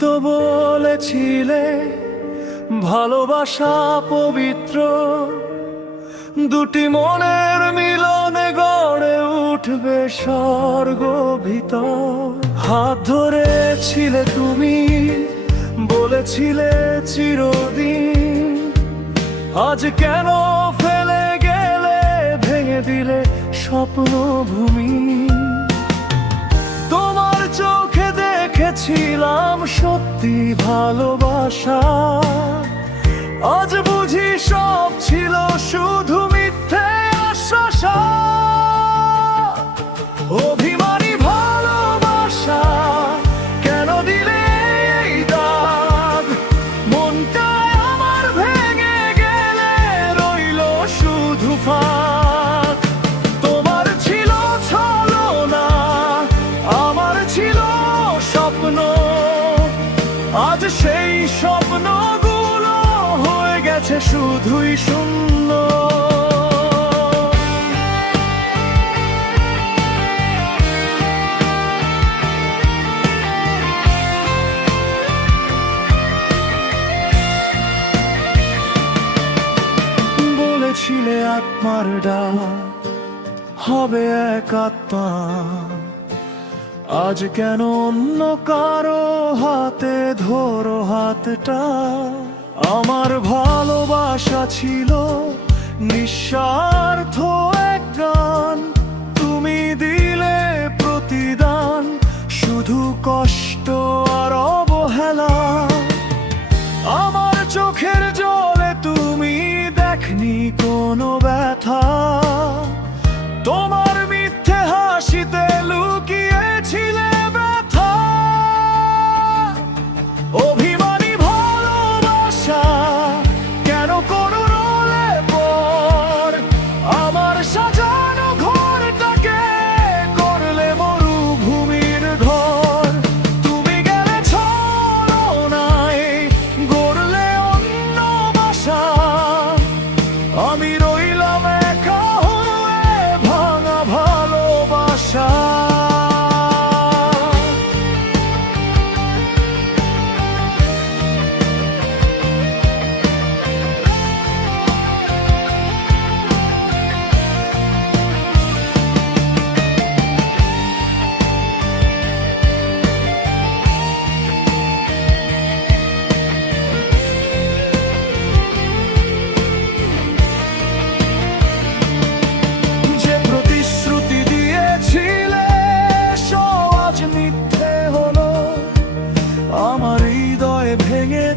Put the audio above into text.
তো বলেছিলে ভালোবাসা পবিত্র, দুটি মনের মিলনে গড়ে উঠবে স্বর্গ ভিতর। হাত ধরেছিলে তুমি, বলেছিলে চিরদিন, আজ কেন ফেলে গেলে, ভেঙে দিলে স্বপ্ন ভূমি। তোমার চোখে দেখেছিলাম সত্যি ভালোবাসা, আজ বুঝি সব ছিল শুধু মিথ্যে আশ্বাসা। অভিমানী ভালোবাসা কেন দিলে এই দাগ, মনটা আমার ভেঙে গেলে রইল শুধু ফাঁক। তোমার ছিল ছলনা, আমার ছিল স্বপ্ন, আজ সেই স্বপ্নগুলো হয়ে গেছে শুধুই শূন্য। বলেছিলে আত্মার ডাক হবে এক আত্মা, আজ কেন অন্য কারো হাতে ধরো হাতটা। আমার ভালোবাসা ছিল নিঃস্বার্থ এক গান, তুমি দিলে প্রতিদান শুধু কষ্ট আর অবহেলা। আমার চোখের জলে তুমি দেখনি কোনো ব্যথা, তোমার মিথ্যে হাসিতে লুকিয়েছিলে ব্যথা। অভিমানী ভালোবাসা কেন করুণ হলে পর, আমার সাজানো ঘরটাকে করলে মরুভূমির ঘর। তুমি গেলে ছলনায় গড়লে অন্য বাসা, আমি রইলাম একা হয়ে ভাঙা ভালোবাসা। যে প্রতিশ্রুতি দিয়েছিলে সব আজ মিথ্যে হলো, আমার হৃদয় ভেঙে